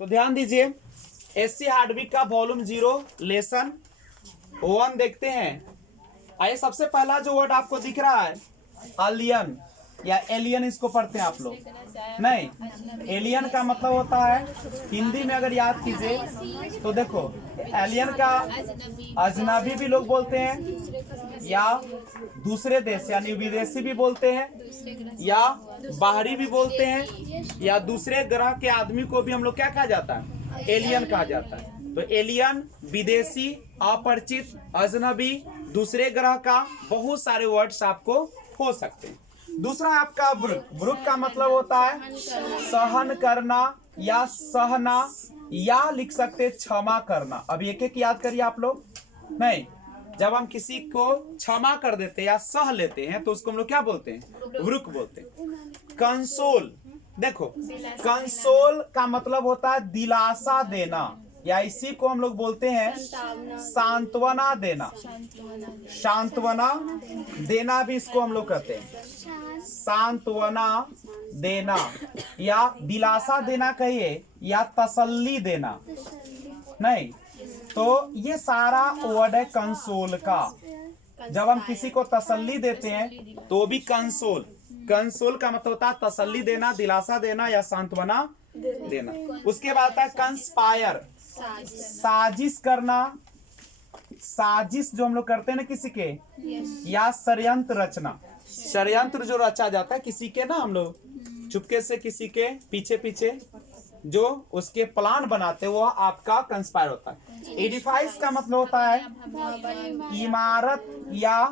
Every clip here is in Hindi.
तो ध्यान दीजिए, एससी हार्डविक का वॉल्यूम 0 लेसन 1 देखते हैं। आइए, सबसे पहला जो वर्ड आपको दिख रहा है अलियन या एलियन, इसको पढ़ते हैं आप लोग नहीं। एलियन का मतलब होता है हिंदी में अगर याद कीजिए तो देखो, एलियन का अजनबी भी लोग बोलते हैं, या दूसरे देश यानी विदेशी भी बोलते हैं, या बाहरी भी बोलते हैं, या दूसरे ग्रह के आदमी को भी हम लोग क्या कहा जाता है, एलियन कहा जाता है। तो एलियन विदेशी, अपरिचित, अजनबी, दूसरे ग्रह का बहुत सारे वर्ड्स आपको हो सकते हैं। दूसरा आपका ब्रुक। ब्रुक का मतलब होता है सहन करना या सहना, या लिख सकते क्षमा करना। अब एक एक याद करिए आप लोग नहीं। जब हम किसी को क्षमा कर देते हैं या सह लेते हैं तो उसको हम लोग क्या बोलते हैं, ब्रुक बोलते हैं। कंसोल, देखो कंसोल का मतलब होता है दिलासा देना, या इसी को हम लोग बोलते हैं सांत्वना देना। सांत्वना देना भी इसको हम लोग कहते हैं, सांत्वना देना या दिलासा देना कहिए, या तसल्ली देना नहीं। तो ये सारा वर्ड है कंसोल का। जब हम किसी को तसल्ली देते हैं तो भी कंसोल। कंसोल का मतलब होता है तसल्ली देना, दिलासा देना या सांत्वना देना। उसके बाद आता है कंस्पायर, साजिश करना। साजिश जो हम लोग करते हैं ना किसी के, या षड्यंत्र रचना। षड्यंत्र जो रचा जाता है किसी के ना, हम लोग चुपके से किसी के पीछे पीछे जो उसके प्लान बनाते हैं, वो आपका कंस्पायर होता है। एडिफाइस का मतलब होता है इमारत या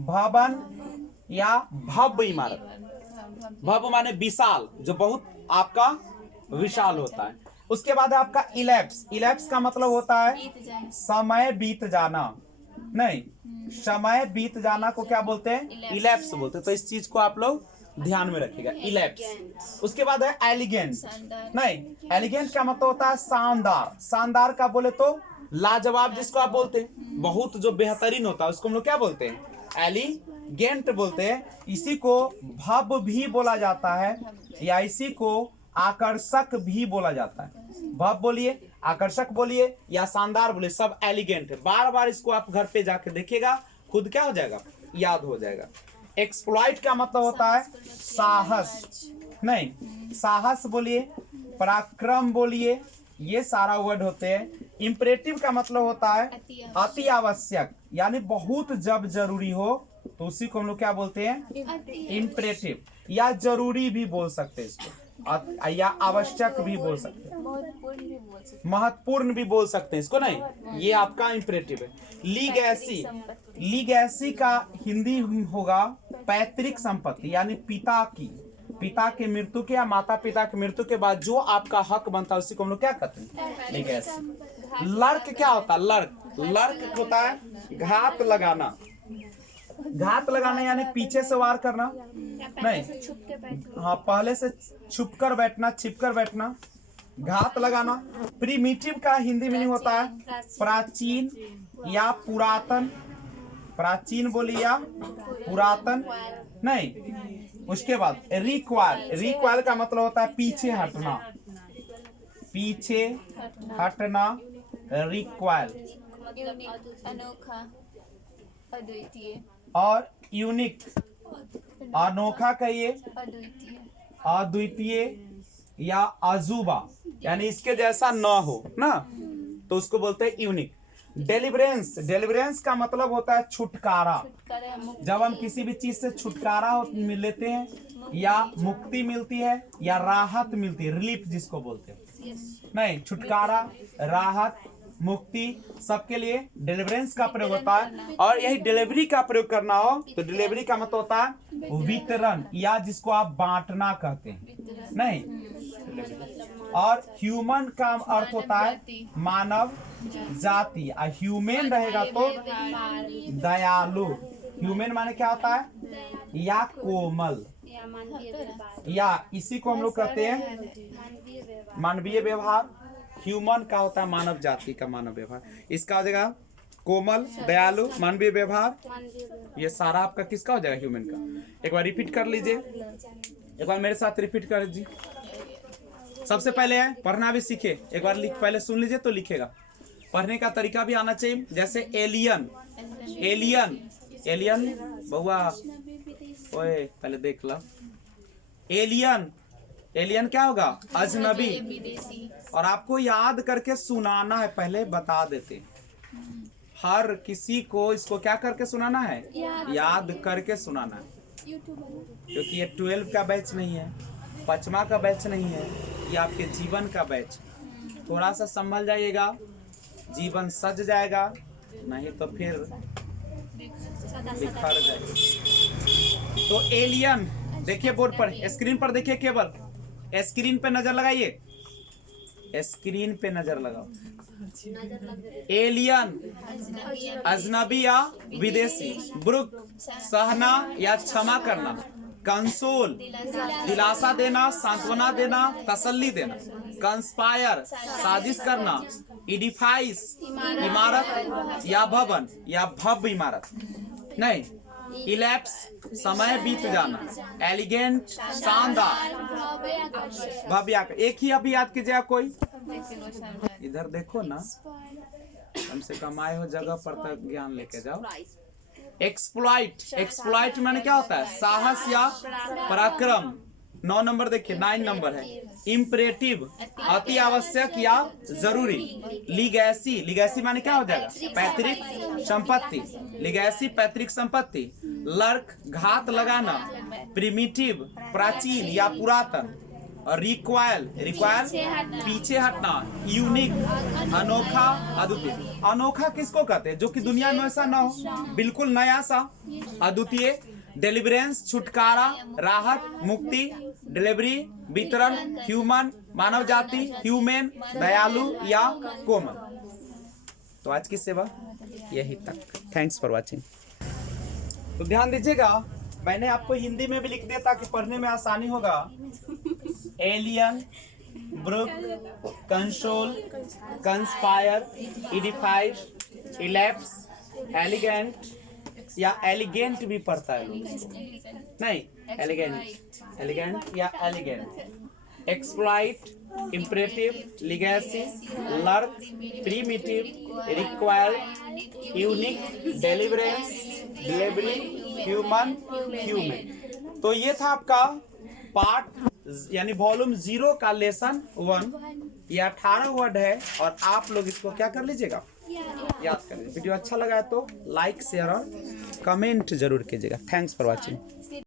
भवन या भव्य इमारत। भव्य माने विशाल, जो बहुत आपका विशाल होता है। उसके बाद है आपका इलेप्स। इलेप्स का मतलब होता है समय बीत जाना नहीं। समय बीत जाना को क्या बोलते हैं, इलेप्स बोलते हैं। तो इस चीज को आप लोग ध्यान में रखिएगा, इलेप्स। उसके बाद है एलिगेंट नहीं। एलिगेंट का मतलब होता है शानदार। शानदार का बोले तो लाजवाब, जिसको आप बोलते हैं बहुत जो बेहतरीन होता है उसको हम लोग क्या बोलते हैं, एलिगेंट बोलते हैं। इसी को भव्य भी बोला जाता है, या इसी को आकर्षक भी बोला जाता है। भव्य बोलिए, आकर्षक बोलिए या शानदार बोलिए, सब एलिगेंट है। बार बार इसको आप घर पे जाके देखिएगा, खुद क्या हो जाएगा, याद हो जाएगा। एक्सप्लॉइट का मतलब होता है साहस नहीं। साहस बोलिए, पराक्रम बोलिए, ये सारा वर्ड होते हैं। इंपरेटिव का मतलब होता है अति आवश्यक, यानी बहुत जब जरूरी हो तो उसी को हम लोग क्या बोलते हैं, इंपरेटिव। या जरूरी भी बोल सकते हैं इसको, या आवश्यक भी बोल सकते हैं, महत्वपूर्ण भी बोल सकते हैं इसको नहीं। ये आपका इंपरेटिव है। लीगैसी, लीगैसी का हिंदी होगा पैतृक संपत्ति, यानी पिता के मृत्यु के या माता पिता के मृत्यु के बाद जो आपका हक बनता है उसी को हम लोग क्या कहते हैं, लीगैसी। लर्क क्या होता है, लर्क, लर्क होता है घात लगाना। घात लगाना यानी पीछे से वार करना नहीं, हाँ पहले से छुप कर बैठना, छिप कर बैठना, घात लगाना। प्रीमिटिव का हिंदी मीनिंग होता है प्राचीन या पुरातन। प्राचीन बोलिए या पुरातन नहीं। उसके बाद रिक्वायर, रिक्वायर का मतलब होता है पीछे हटना, पीछे हटना, रिक्वायर। अनोखा, अद्वितीय। और यूनिक, अनोखा कहिए, अद्वितीय, अद्वितीय या अजूबा, यानी इसके जैसा न हो ना, तो उसको बोलते हैं यूनिक। डेलिवरेंस, डेलिवरेंस का मतलब होता है छुटकारा। जब हम किसी भी चीज से छुटकारा लेते हैं, या मुक्ति मिलती है या राहत मिलती है, रिलीफ जिसको बोलते हैं नहीं। छुटकारा, राहत, मुक्ति सबके लिए डिलीवरेंस का प्रयोग होता है। और यही डिलीवरी का प्रयोग करना हो तो डिलीवरी का मतलब होता है वितरण, या जिसको आप बांटना कहते हैं नहीं। और ह्यूमन का अर्थ होता है मानव जाति। ह्यूमन रहेगा तो दयालु। ह्यूमन माने क्या होता है, या कोमल, या इसी को हम लोग कहते हैं मानवीय व्यवहार। ह्यूमन का होता है मानव जाति का मानव व्यवहार। इसका हो जाएगा कोमल, दयालु, मानवीय व्यवहार। ये सारा आपका किसका हो जाएगा, ह्यूमन का। एक बार रिपीट कर लीजिए, एक बार मेरे साथ रिपीट कर लीजिए। सबसे पहले है पढ़ना भी सीखे, एक बार लिख पहले सुन लीजिए तो लिखेगा। पढ़ने का तरीका भी आना चाहिए, जैसे एलियन, एलियन, एलियन बउआ ओए पहले देख लो। एलियन, एलियन क्या होगा? अजनबी। विदेशी। और आपको याद करके सुनाना है, पहले बता देते हर किसी को इसको क्या करके सुनाना है? याद करके सुनाना है, क्योंकि ये 12 का बैच नहीं है, 5वां का बैच नहीं है, ये आपके जीवन का बैच। थोड़ा सा संभल जाइएगा, जीवन सज जाएगा, नहीं तो फिर बिखर जाएगा। तो एलियन देखिए बोर्ड पर, स्क्रीन पर देखिए, केवल स्क्रीन पे नजर लगाइए, स्क्रीन पे नजर लगाओ। एलियन अजनबी या विदेशी, ब्रुक सहना या क्षमा करना, कंसोल दिलासा देना, सांत्वना देना, तसल्ली देना, कंस्पायर साजिश करना, एडिफाइस इमारत या भवन या भव्य इमारत नहीं, इलैप्स समय बीत जाना, एलिगेंट शानदार, भव्य आकर। एक ही अभी याद कीजिएगा कोई, इधर देखो ना, कम से कम आए हो जगह पर तक ज्ञान लेके जाओ। एक्सप्लॉइट, एक्सप्लॉइट माने क्या होता है? साहस या पराक्रम। 9 नंबर देखिए, 9 नंबर है। इम्परेटिव अति आवश्यक या जरूरी। लीगैसी, लीगैसी माने क्या हो जाएगा? पैतृक संपत्ति, लीगैसी पैतृक संपत्ति। लर्क घात लगाना, प्रिमिटिव प्राचीन या पुरातन। और रिक्वायल, रिक्वायल पीछे हटना, यूनिक अनोखा अद्वितीय। अनोखा किसको कहते हैं? जो कि दुनिया में ऐसा ना हो, बिल्कुल नया सा, अद्वितीय। डिलीवरेंस छुटकारा, राहत, मुक्ति, डिलीवरी वितरण, ह्यूमन मानव जाति, ह्यूमन दयालु या कोमल। तो आज की सेवा यही तक। Thanks for watching. तो ध्यान दीजिएगा, मैंने आपको हिंदी में भी लिख दिया ताकि पढ़ने में आसानी होगा। Alien, brook, console, conspire, edified, elapse, elegant या एलिगेंट भी पढ़ता है नहीं, एलिगेंट, एलिगेंट या elegant. Exploit, imperative, legacy, lurk, primitive, require, unique, deliverance, delivery, human, human. तो ये था आपका पार्ट यानी वॉल्यूम 0 का लेसन 1। ये 18 वर्ड है और आप लोग इसको क्या कर लीजिएगा? याद कर लीजिए। वीडियो अच्छा लगा है तो लाइक शेयर और कमेंट जरूर कीजिएगा। Thanks for watching.